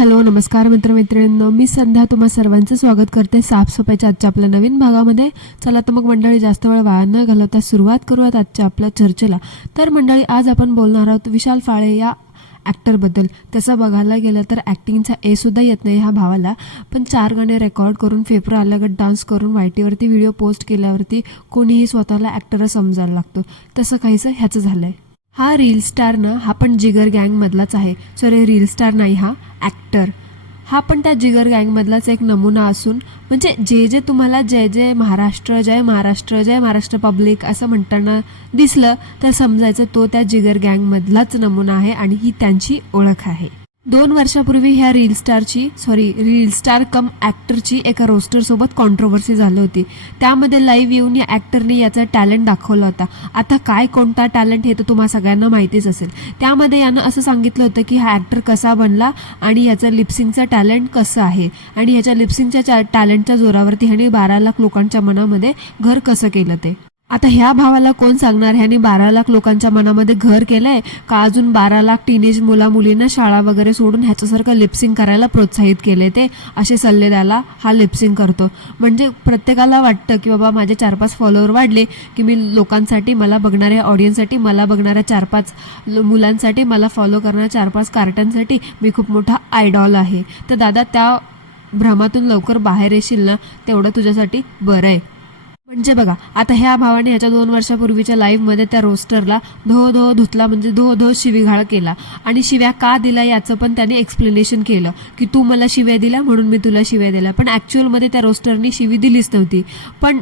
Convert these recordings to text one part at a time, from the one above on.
Hello नमस्कार मित्रमैत्रिणींनो, मी संध्या तुम्हा सर्वांचं स्वागत करते साफसफाईच्या आजच्या आपल्या नवीन भागामध्ये. चला तर मग मंडळी, जास्त वेळ वाया न घालवता सुरुवात करूयात आजच्या आपल्या चर्चेला. तर मंडळी, आज आपण बोलणार आहोत विशाल फाळे या ॲक्टरबद्दल. तसं बघायला गेलं तर ॲक्टिंगचा ए सुद्धा येत नाही ह्या भावाला, पण 4 गाणे रेकॉर्ड करून पेपर अलगट डान्स करून वायटीवरती व्हिडिओ पोस्ट केल्यावरती कोणीही स्वतःला ॲक्टर समजायला लागतो. तसं काहीसं ह्याचं झालं आहे. हा रील स्टार ना, हा पण जिगर गँगमधलाच आहे. सॉरी, रील स्टार नाही, हा ॲक्टर. हा पण त्या जिगर गँगमधलाच एक नमुना असून, म्हणजे जे तुम्हाला जय जय महाराष्ट्र, जय महाराष्ट्र, जय महाराष्ट्र पब्लिक असं म्हणताना दिसलं तर समजायचं तो त्या जिगर गँगमधलाच नमुना आहे आणि ही त्यांची ओळख आहे. 2 वर्षापूर्वी ह्या रील स्टार कम ॲक्टरची एका रोस्टरसोबत कॉन्ट्रोवर्सी झाली होती. त्यामध्ये लाईव्ह येऊन या ॲक्टरने याचा टॅलेंट दाखवला होता. आता काय कोणता टॅलेंट हे तर तुम्हाला सगळ्यांना माहितीच असेल. त्यामध्ये यानं असं सांगितलं होतं की हा ॲक्टर कसा बनला आणि याचं लिपसिंगचं टॅलेंट कसं आहे आणि ह्याच्या लिपसिंगच्या टॅलेंटच्या जोरावरती ह्याने 12 लाख लोकांच्या मनामध्ये घर कसं केलं ते. आता ह्या भावाला कोण सांगणार ह्याने 12 लाख लोकांच्या मनामध्ये घर केलंय का अजून 12 लाख टीनेज मुलींना शाळा वगैरे सोडून ह्याच्यासारखं लिपसिंग करायला प्रोत्साहित केले ते असे सल्ले द्यायला हा लिपसिंग करतो. म्हणजे प्रत्येकाला वाटतं की बाबा माझे 4-5 फॉलोअर वाढले की मी लोकांसाठी, मला बघणाऱ्या ऑडियन्ससाठी, मला बघणाऱ्या 4-5 मुलांसाठी, मला फॉलो करणाऱ्या 4-5 कार्टनसाठी मी खूप मोठा आयडॉल आहे. तर दादा, त्या भ्रमातून लवकर बाहेर येशील ना, तेवढं तुझ्यासाठी बरं आहे. म्हणजे बघा, आता ह्या भावाने ह्याच्या 2 वर्षापूर्वीच्या लाईव्हमध्ये त्या रोस्टरला धो धुतला, म्हणजे धो शिवीगाळ केला. आणि शिव्या का दिला याचं पण त्याने एक्सप्लेनेशन केलं की तू मला शिव्या दिल्या म्हणून मी तुला शिव्या दिल्या. पण ॲक्च्युअलमध्ये त्या रोस्टरनी शिवी दिलीच नव्हती. पण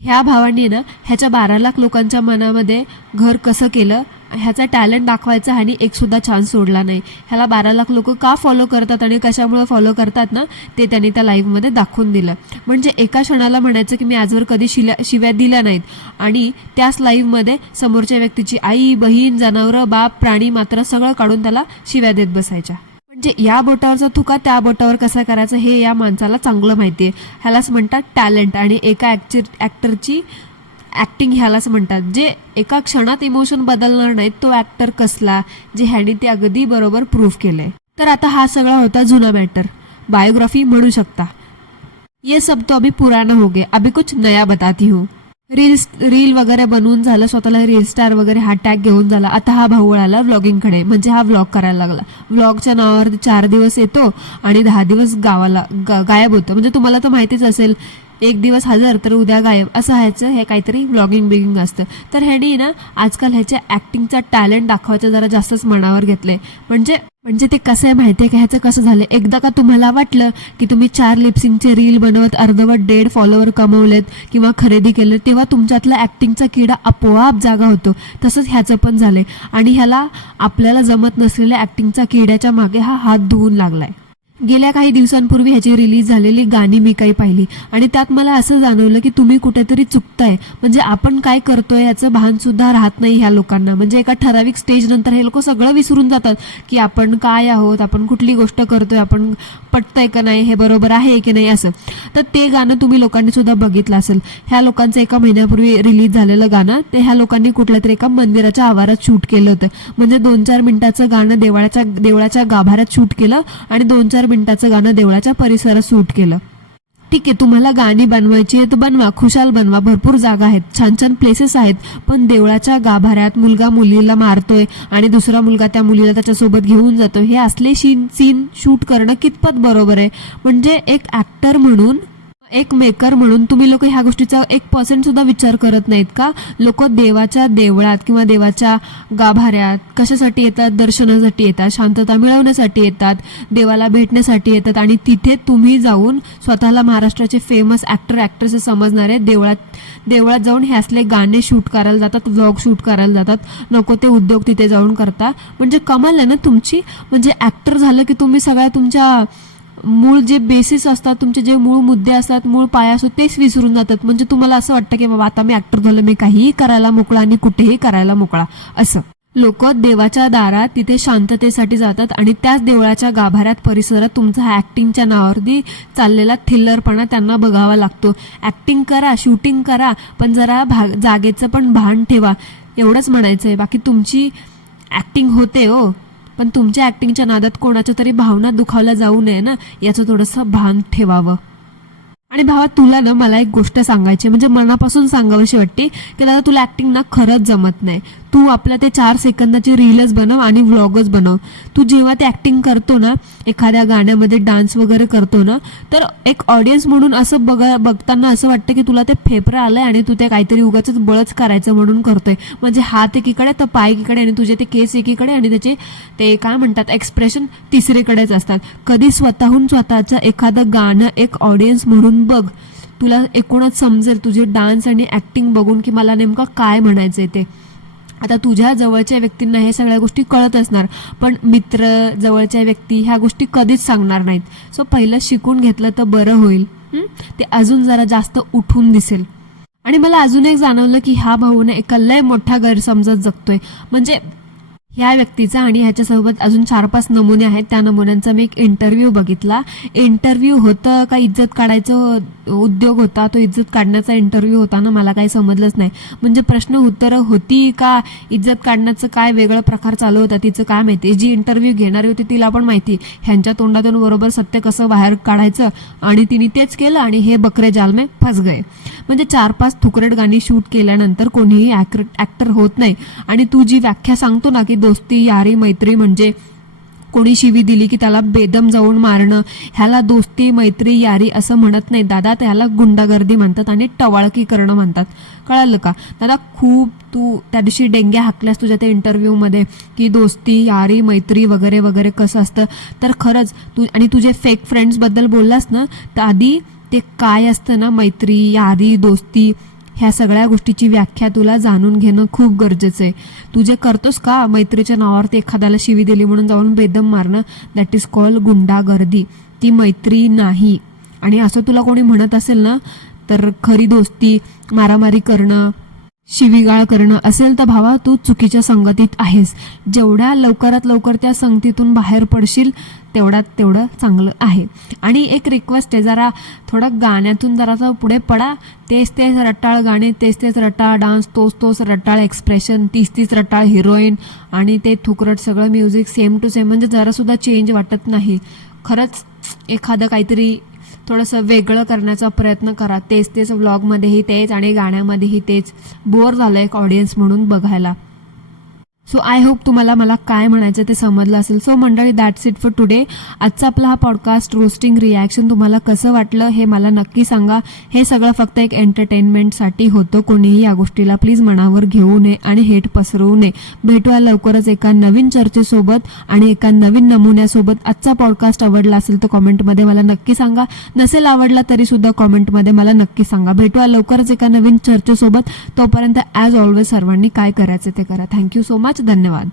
ह्या भावाने ना ह्याच्या 12 लाख लोकांच्या मनामध्ये घर कसं केलं, ह्याचा टॅलेंट दाखवायचा आणि एक सुद्धा चान्स सोडला नाही. ह्याला 12 लाख लोक का फॉलो करतात आणि कशामुळे फॉलो करतात ना, ते त्यांनी त्या लाईव्हमध्ये दाखवून दिलं. म्हणजे एका क्षणाला म्हणायचं की मी आजवर कधी शिव्या दिल्या नाहीत आणि त्याच लाईव्हमध्ये समोरच्या व्यक्तीची आई, बहीण, जनावरं, बाप, प्राणी मात्र सगळं काढून त्याला शिव्या देत बसायच्या. म्हणजे या बोटावरचा तुका त्या बोटावर कसा करायचं हे या माणसाला चांगलं माहिती आहे. ह्यालाच म्हणतात टॅलेंट आणि एका ॲक्टरची ॲक्टिंग ह्यालाच म्हणतात. जे एका क्षणात इमोशन बदलणार नाहीत तो ॲक्टर कसला, जे ह्याने ते अगदी बरोबर प्रूव्ह केलंय. तर आता हा सगळा होता जुना मॅटर, बायोग्राफी म्हणू शकता. ये सब तो अभी पुराना हो गया, अभी कुछ नया बताती हूँ. रील वगैरे बनवून झालं, स्वतःला रील स्टार वगैरे हा टॅग घेऊन झाला. आता हा भाऊ आला व्लॉगिंगकडे, म्हणजे हा व्लॉग करायला लागला. व्लॉगच्या नावावर 4 दिवस येतो आणि 10 दिवस गावाला गायब होतो. म्हणजे तुम्हाला तर माहितीच असेल, एक दिवस हजर तर उद्या गायब, असं ह्याचं हे काहीतरी व्लॉगिंग बिगिंग असतं. तर ह्यानी ना आजकाल ह्याच्या ॲक्टिंगचा टॅलेंट दाखवायचं जरा जास्तच मनावर घेतलंय. म्हणजे ते कसं आहे माहिती आहे का, ह्याचं कसं झालं, एकदा का तुम्हाला वाटलं की तुम्ही 4 लिपसिंगचे रील बनवत अर्धवट 1.5 फॉलोअर कमवलेत किंवा खरेदी केलं, तेव्हा तुमच्यातला ॲक्टिंगचा किडा आपोआप जागा होतो. तसंच ह्याचं पण झालंय आणि ह्याला आपल्याला जमत नसलेल्या ॲक्टिंगचा किड्याच्या मागे हा हात धुवून लागलाय. गेल्या काही दिवसांपूर्वी ह्याची रिलीज झालेली गाणी मी काही पाहिली आणि त्यात मला असं जाणवलं की तुम्ही कुठेतरी चुकताय. म्हणजे आपण काय करतोय याचं भान सुद्धा राहत नाही ह्या लोकांना. म्हणजे एका ठराविक स्टेज नंतर हे लोक सगळं विसरून जातात की आपण काय आहोत, आपण कुठली गोष्ट करतोय, आपण पटतंय का नाही, हे बरोबर आहे की नाही असं. तर ते गाणं तुम्ही लोकांनी सुद्धा बघितलं असेल. ह्या लोकांचं एका महिन्यापूर्वी रिलीज झालेलं गाणं ते ह्या लोकांनी कुठल्या तरी एका मंदिराच्या आवारात शूट केलं होतं. म्हणजे 2-4 मिनिटाचं गाणं देवळाच्या गाभाऱ्यात शूट केलं आणि 2-4 मिनिटाचं गाणं देवळाच्या परिसरात शूट केलं. ठीक आहे, तुम्हाला गाणी बनवायची आहे तर बनवा, खुशाल बनवा, भरपूर जागा आहेत, छान छान प्लेसेस आहेत. पण देवळाच्या गाभाऱ्यात मुलगा मुलीला मारतोय आणि दुसरा मुलगा त्या मुलीला त्याच्यासोबत घेऊन जातोय, हे असले सीन शूट करणं कितपत बरोबर आहे. म्हणजे एक ॲक्टर म्हणून, एक मेकर म्हणून तुम्ही लोक ह्या गोष्टीचा 1% सुद्धा विचार करत नाहीत का? लोक देवाच्या देवळात किंवा देवाच्या गाभाऱ्यात कशासाठी येतात? दर्शनासाठी येतात, शांतता मिळवण्यासाठी येतात, देवाला भेटण्यासाठी येतात आणि तिथे तुम्ही जाऊन स्वतःला महाराष्ट्राचे फेमस ॲक्टर ॲक्ट्रेसेस समजणारे देवळात जाऊन हे असले गाणे शूट करायला जातात, व्लॉग शूट करायला जातात, नको ते उद्योग तिथे जाऊन करता. म्हणजे कमाल आहे ना तुमची. म्हणजे ॲक्टर झालं की तुम्ही सगळ्या तुमच्या मूळ जे बेसिस असतात, तुमचे जे मूळ मुद्दे असतात, मूळ पाया असतो तेच विसरून जातात. म्हणजे तुम्हाला असं वाटतं की बाबा आता मी ॲक्टर झालो, मी काहीही करायला मोकळा आणि कुठेही करायला मोकळा असं. लोक देवाच्या दारात तिथे शांततेसाठी जातात आणि त्याच देवळाच्या गाभाऱ्यात परिसरात तुमचा ॲक्टिंगच्या नावावरती चाललेला थिल्लरपणा त्यांना बघावा लागतो. ॲक्टिंग करा, शूटिंग करा, पण जरा जागेचं पण भान ठेवा, एवढंच म्हणायचं आहे. बाकी तुमची ॲक्टिंग होते हो, पण तुमच्या ॲक्टिंगच्या नादात कोणाच्या तरी भावना दुखावल्या जाऊ नये ना, याचं थोडंसं भान ठेवावं. आणि भावा, तुला ना मला एक गोष्ट सांगायची, म्हणजे मनापासून सांगावीशी वाटते की दादा, तुला ऍक्टिंग ना खरंच जमत नाही. तू आपल्या ते 4 सेकंदाची रीलच बनव आणि व्लॉगच बनव. तू जेव्हा ते ऍक्टिंग करतो ना, एखाद्या गाण्यामध्ये डान्स वगैरे करतो ना, तर एक ऑडियन्स म्हणून असं बघताना असं वाटतं की तुला ते फेफरं आलंय आणि तू ते काहीतरी उगाच बळच करायचं म्हणून करतोय. म्हणजे हात एकीकडे तर पाय एकीकडे आणि तुझे ते केस एकीकडे आणि त्याचे ते काय म्हणतात एक्सप्रेशन तिसरीकडेच असतात. कधी स्वतःहून स्वतःचं एखादं गाणं एक ऑडियन्स म्हणून बघ, तुला एकूणच समजेल तुझे डान्स आणि ऍक्टिंग बघून की मला नेमकं काय म्हणायचंय ते. आता तुझ्या जवळच्या व्यक्तींना हे सगळ्या गोष्टी कळत असणार, पण मित्र, जवळच्या व्यक्ती ह्या गोष्टी कधीच सांगणार नाहीत. सो पहिलं शिकून घेतलं तर बरं होईल. ते अजून जरा जास्त उठून दिसेल. आणि मला अजून एक जाणवलं की हा भाऊ ना एका लय मोठा गैरसमजात जगतोय. म्हणजे ह्या व्यक्तीचा आणि ह्याच्यासोबत अजून 4-5 नमुने आहेत. त्या नमुन्यांचा मी एक इंटरव्ह्यू बघितला. इंटरव्ह्यू होतं का इज्जत काढायचं उद्योग होता? तो इज्जत काढण्याचा इंटरव्ह्यू होता ना, मला काही समजलंच नाही. म्हणजे प्रश्न उत्तरं होती का इज्जत काढण्याचं काय वेगळं प्रकार चालू होता तिचं काय माहिती. जी इंटरव्ह्यू घेणारी होती तिला पण माहिती ह्यांच्या तोंडातून बरोबर सत्य कसं बाहेर काढायचं, आणि तिने तेच केलं आणि हे बकरे जाल में फस गए. म्हणजे 4-5 थुकरट गाणी शूट केल्यानंतर कोणीही ऍक्टर होत नाही. आणि तू जी व्याख्या सांगतो ना की दोस्ती, यारी, मैत्री म्हणजे कोणी शिवी दिली की त्याला बेदम जाऊन मारणं, ह्याला दोस्ती, मैत्री, यारी असं म्हणत नाही दादा, त्याला गुंडागर्दी म्हणतात आणि टवाळकी करणं म्हणतात. कळालं का दादा? खूप तू त्या दिवशी डेंग्या हाकल्यास तुझ्या त्या इंटरव्ह्यूमध्ये की दोस्ती, यारी, मैत्री वगैरे वगैरे कसं असतं. तर खरंच तू आणि तुझे फेक फ्रेंड्सबद्दल बोललास ना, तर आधी ते काय असतं ना, मैत्री, यारी, दोस्ती, ह्या सगळ्या गोष्टीची व्याख्या तुला जाणून घेणं खूप गरजेचं आहे. तू जे करतोस का मैत्रीच्या नावावरती एखाद्याला शिवी दिली म्हणून जाऊन बेदम मारणं, दॅट इज कॉल गुंडागर्दी. ती मैत्री नाही. आणि असं तुला कोणी म्हणत असेल ना, तर खरी दोस्ती मारामारी करणं, शिवीगाळ करणं असेल तर भावा तू चुकीच्या संगतीत आहेस. जेवढ्या लवकरात लवकर त्या संगतीतून बाहेर पडशील तेवढं चांगलं आहे. आणि एक रिक्वेस्ट आहे, जरा थोडं गाण्यातून जरासा पुढे पडा. तेच रटाळ गाणे, तेच रटाळ डान्स, तोच रटाळ एक्सप्रेशन, तीच रटाळ हिरोईन आणि ते थुकरट सगळं म्युझिक सेम टू सेम. म्हणजे जरासुद्धा चेंज वाटत नाही. खरंच एखादं काहीतरी थोडंसं वेगळं करण्याचा प्रयत्न करा. तेच व्लॉगमध्येही तेच आणि गाण्यामध्येही तेच. बोर झालं एक ऑडियन्स म्हणून बघायला. सो आय होप तुम्हाला मला काय म्हणायचं ते समजलं असेल. सो मंडळी, दॅट्स इट फॉर टुडे. आजचा आपला हा पॉडकास्ट रोस्टिंग रिॲक्शन तुम्हाला कसं वाटलं हे मला नक्की सांगा. हे सगळं फक्त एक एंटरटेनमेंटसाठी होतं. कोणीही या गोष्टीला प्लीज मनावर घेऊ नये आणि हेट पसरवू नये. भेटूया लवकरच एका नवीन चर्चेसोबत आणि एका नवीन नमुन्यासोबत. आजचा पॉडकास्ट आवडला असेल तर कॉमेंटमध्ये मला नक्की सांगा. नसेल आवडला तरी सुद्धा कॉमेंटमध्ये मला नक्की सांगा. भेटूया लवकरच एका नवीन चर्चेसोबत. तोपर्यंत ॲज ऑलवेज सर्वांनी काय करायचं ते करा. Thank you so much. धन्यवाद.